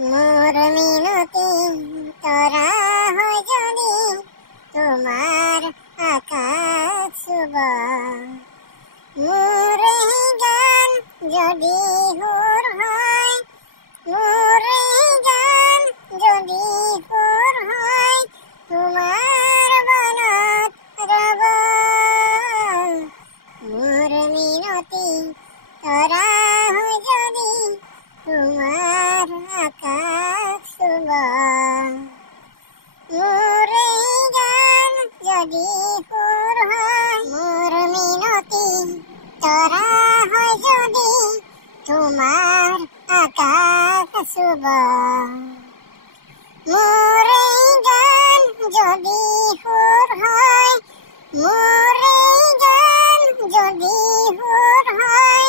মোর মিনতি তোরা হয় যদি তোমার আকাশ শুভ মোরে গান যদি হুর হয় মোরে গান যদি হুর হয় তোমার বনত রব মোর মিনতি তোরা হয় যদি তোমার আকাশ শুভ মোরে গান যদি হুর হয় মোর মিনতি তোরা হয় যদি তোমার আকাশ শুভ মোরে গান যদি হুর হয় মোরে গান যদি হুর হয়